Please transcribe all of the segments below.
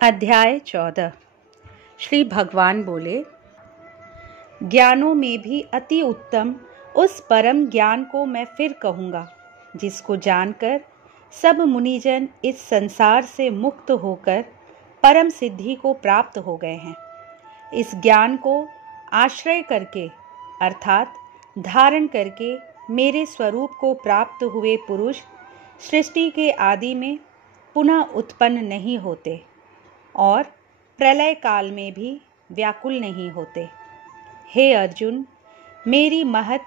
अध्याय 14। श्री भगवान बोले, ज्ञानों में भी अति उत्तम उस परम ज्ञान को मैं फिर कहूँगा, जिसको जानकर सब मुनिजन इस संसार से मुक्त होकर परम सिद्धि को प्राप्त हो गए हैं। इस ज्ञान को आश्रय करके अर्थात धारण करके मेरे स्वरूप को प्राप्त हुए पुरुष सृष्टि के आदि में पुनः उत्पन्न नहीं होते और प्रलय काल में भी व्याकुल नहीं होते। हे अर्जुन, मेरी महत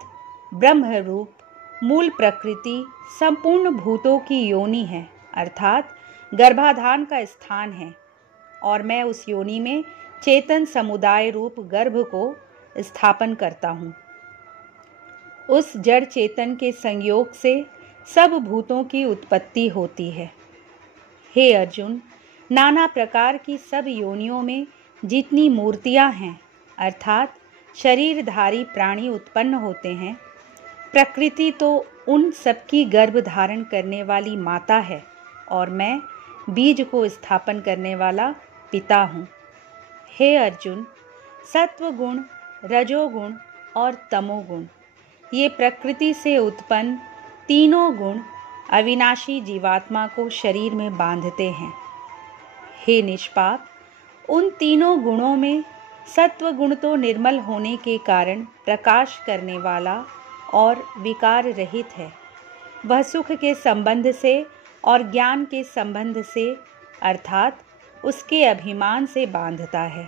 ब्रह्म रूप मूल प्रकृति संपूर्ण भूतों की योनि है, अर्थात गर्भाधान का स्थान है, और मैं उस योनि में चेतन समुदाय रूप गर्भ को स्थापन करता हूँ। उस जड़ चेतन के संयोग से सब भूतों की उत्पत्ति होती है। हे अर्जुन, नाना प्रकार की सब योनियों में जितनी मूर्तियां हैं, अर्थात शरीरधारी प्राणी उत्पन्न होते हैं, प्रकृति तो उन सबकी गर्भ धारण करने वाली माता है और मैं बीज को स्थापन करने वाला पिता हूँ। हे अर्जुन, सत्वगुण, रजोगुण और तमोगुण ये प्रकृति से उत्पन्न तीनों गुण अविनाशी जीवात्मा को शरीर में बांधते हैं। हे निष्पाप, उन तीनों गुणों में सत्व गुण तो निर्मल होने के कारण प्रकाश करने वाला और विकार रहित है। वह सुख के संबंध से और ज्ञान के संबंध से अर्थात उसके अभिमान से बांधता है।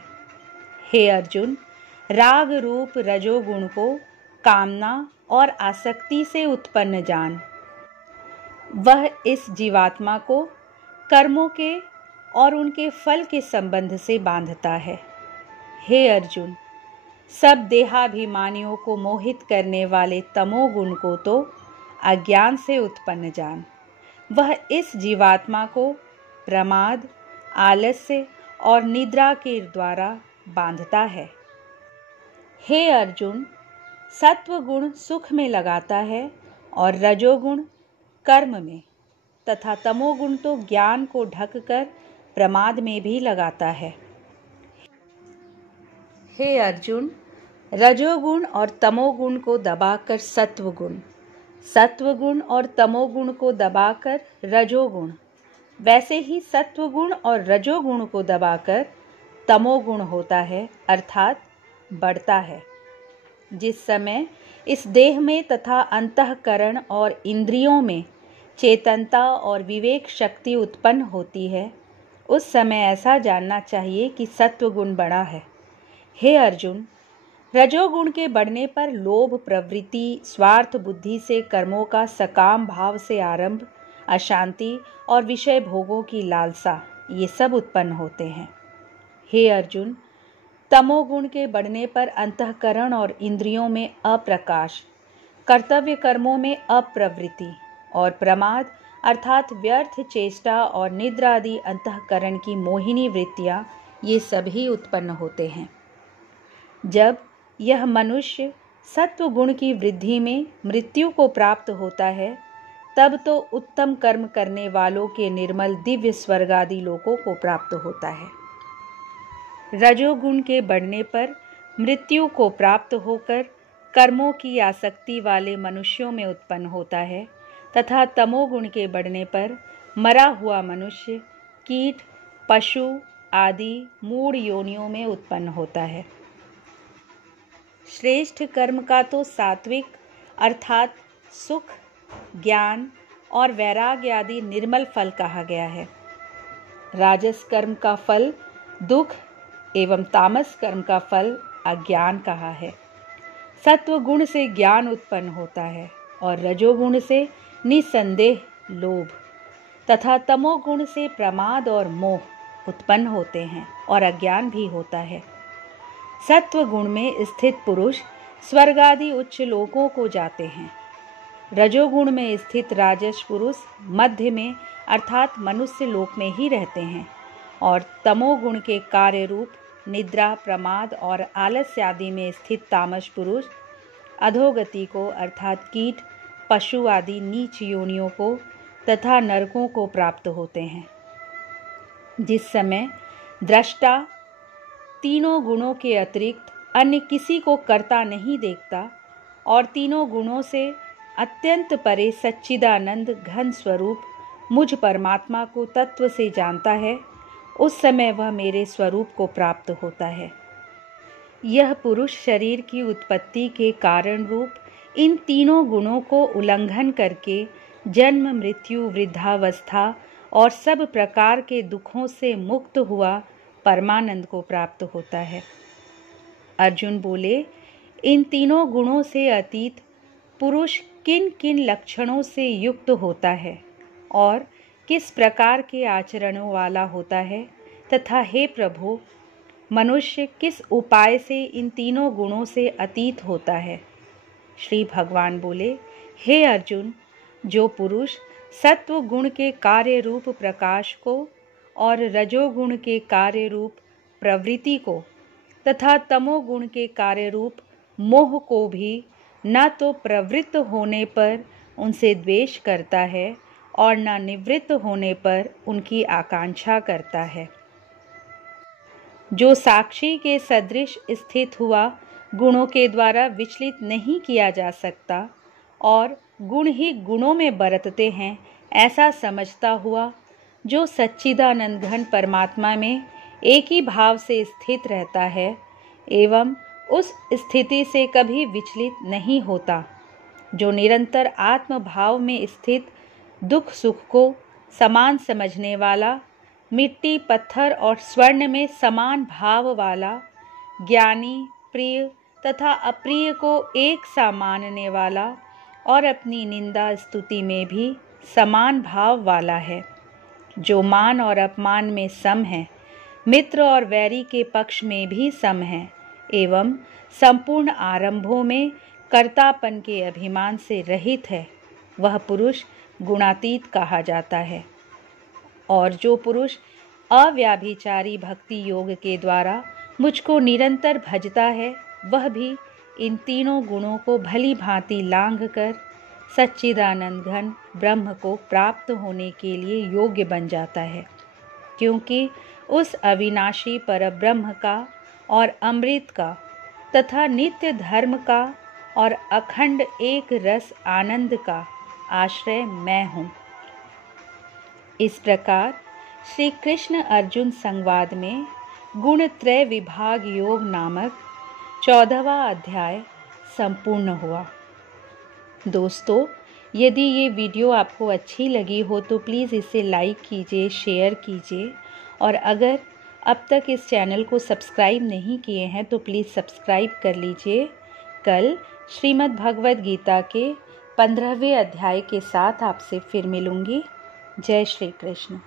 हे अर्जुन, राग रूप रजोगुण को कामना और आसक्ति से उत्पन्न जान। वह इस जीवात्मा को कर्मों के और उनके फल के संबंध से बांधता है। हे अर्जुन, सब देहाभिमानियों को मोहित करने वाले तमोगुण को तो अज्ञान से उत्पन्न जान। वह इस जीवात्मा को प्रमाद, आलस्य और निद्रा के द्वारा बांधता है। हे अर्जुन, सत्वगुण सुख में लगाता है और रजोगुण कर्म में, तथा तमोगुण तो ज्ञान को ढककर प्रमाद में भी लगाता है। हे अर्जुन, रजोगुण और तमोगुण को दबाकर सत्वगुण, सत्वगुण और तमोगुण को दबाकर रजोगुण, वैसे ही सत्वगुण और रजोगुण को दबाकर तमोगुण होता है, अर्थात बढ़ता है। जिस समय इस देह में तथा अंतःकरण और इंद्रियों में चेतनता और विवेक शक्ति उत्पन्न होती है, उस समय ऐसा जानना चाहिए कि सत्वगुण बढ़ा है। हे अर्जुन, रजोगुण के बढ़ने पर लोभ प्रवृत्ति, स्वार्थ बुद्धि से कर्मों का सकाम भाव से आरंभ, अशांति और विषय भोगों की लालसा, ये सब उत्पन्न होते हैं। हे अर्जुन, तमोगुण के बढ़ने पर अंतःकरण और इंद्रियों में अप्रकाश, कर्तव्य कर्मों में अप्रवृत्ति और प्रमाद अर्थात व्यर्थ चेष्टा और निद्रा आदि अंतःकरण की मोहिनी वृत्तियाँ, ये सभी उत्पन्न होते हैं। जब यह मनुष्य सत्व गुण की वृद्धि में मृत्यु को प्राप्त होता है, तब तो उत्तम कर्म करने वालों के निर्मल दिव्य स्वर्ग आदि लोकों को प्राप्त होता है। रजोगुण के बढ़ने पर मृत्यु को प्राप्त होकर कर्मों की आसक्ति वाले मनुष्यों में उत्पन्न होता है, तथा तमोगुण के बढ़ने पर मरा हुआ मनुष्य, कीट, पशु आदि मूढ़ योनियों में उत्पन्न होता है। श्रेष्ठ कर्म का तो सात्विक अर्थात सुख, ज्ञान और वैराग्य आदि निर्मल फल कहा गया है। राजस कर्म का फल दुख एवं तामस कर्म का फल अज्ञान कहा है। सत्व गुण से ज्ञान उत्पन्न होता है और रजोगुण से निसंदेह लोभ तथा तमोगुण से प्रमाद और मोह उत्पन्न होते हैं और अज्ञान भी होता है। सत्व गुण में स्थित पुरुष स्वर्ग आदि उच्च लोकों को जाते हैं। रजोगुण में स्थित राजस पुरुष मध्य में अर्थात मनुष्य लोक में ही रहते हैं और तमोगुण के कार्य रूप निद्रा, प्रमाद और आलस्य आदि में स्थित तामस पुरुष अधोगति को अर्थात कीट, पशु आदि नीच योनियों को तथा नरकों को प्राप्त होते हैं। जिस समय दृष्टा तीनों गुणों के अतिरिक्त अन्य किसी को कर्ता नहीं देखता और तीनों गुणों से अत्यंत परे सच्चिदानंद घन स्वरूप मुझ परमात्मा को तत्व से जानता है, उस समय वह मेरे स्वरूप को प्राप्त होता है। यह पुरुष शरीर की उत्पत्ति के कारण रूप इन तीनों गुणों को उल्लंघन करके जन्म, मृत्यु, वृद्धावस्था और सब प्रकार के दुखों से मुक्त हुआ परमानंद को प्राप्त होता है। अर्जुन बोले, इन तीनों गुणों से अतीत पुरुष किन किन लक्षणों से युक्त होता है और किस प्रकार के आचरणों वाला होता है, तथा हे प्रभु, मनुष्य किस उपाय से इन तीनों गुणों से अतीत होता है। श्री भगवान बोले, हे अर्जुन, जो पुरुष सत्व गुण के कार्य रूप प्रकाश को और रजोगुण के कार्य रूप प्रवृत्ति को तथा तमोगुण के कार्य रूप मोह को भी न तो प्रवृत्त होने पर उनसे द्वेष करता है और न निवृत्त होने पर उनकी आकांक्षा करता है, जो साक्षी के सदृश स्थित हुआ गुणों के द्वारा विचलित नहीं किया जा सकता और गुण ही गुणों में बरतते हैं, ऐसा समझता हुआ जो सच्चिदानंद घन परमात्मा में एक ही भाव से स्थित रहता है एवं उस स्थिति से कभी विचलित नहीं होता, जो निरंतर आत्म भाव में स्थित दुख सुख को समान समझने वाला, मिट्टी, पत्थर और स्वर्ण में समान भाव वाला, ज्ञानी, प्रिय तथा अप्रिय को एक सा मानने वाला और अपनी निंदा स्तुति में भी समान भाव वाला है, जो मान और अपमान में सम है, मित्र और वैरी के पक्ष में भी सम है एवं संपूर्ण आरंभों में कर्तापन के अभिमान से रहित है, वह पुरुष गुणातीत कहा जाता है। और जो पुरुष अव्याभिचारी भक्ति योग के द्वारा मुझको निरंतर भजता है, वह भी इन तीनों गुणों को भली भांति लांघ कर सच्चिदानंद घन ब्रह्म को प्राप्त होने के लिए योग्य बन जाता है, क्योंकि उस अविनाशी परब्रह्म का और अमृत का तथा नित्य धर्म का और अखंड एक रस आनंद का आश्रय मैं हूँ। इस प्रकार श्री कृष्ण अर्जुन संवाद में गुण त्रय विभाग योग नामक 14वां अध्याय संपूर्ण हुआ। दोस्तों, यदि ये वीडियो आपको अच्छी लगी हो तो प्लीज़ इसे लाइक कीजिए, शेयर कीजिए और अगर अब तक इस चैनल को सब्सक्राइब नहीं किए हैं तो प्लीज़ सब्सक्राइब कर लीजिए। कल श्रीमद् भगवद गीता के 15वें अध्याय के साथ आपसे फिर मिलूँगी। जय श्री कृष्ण।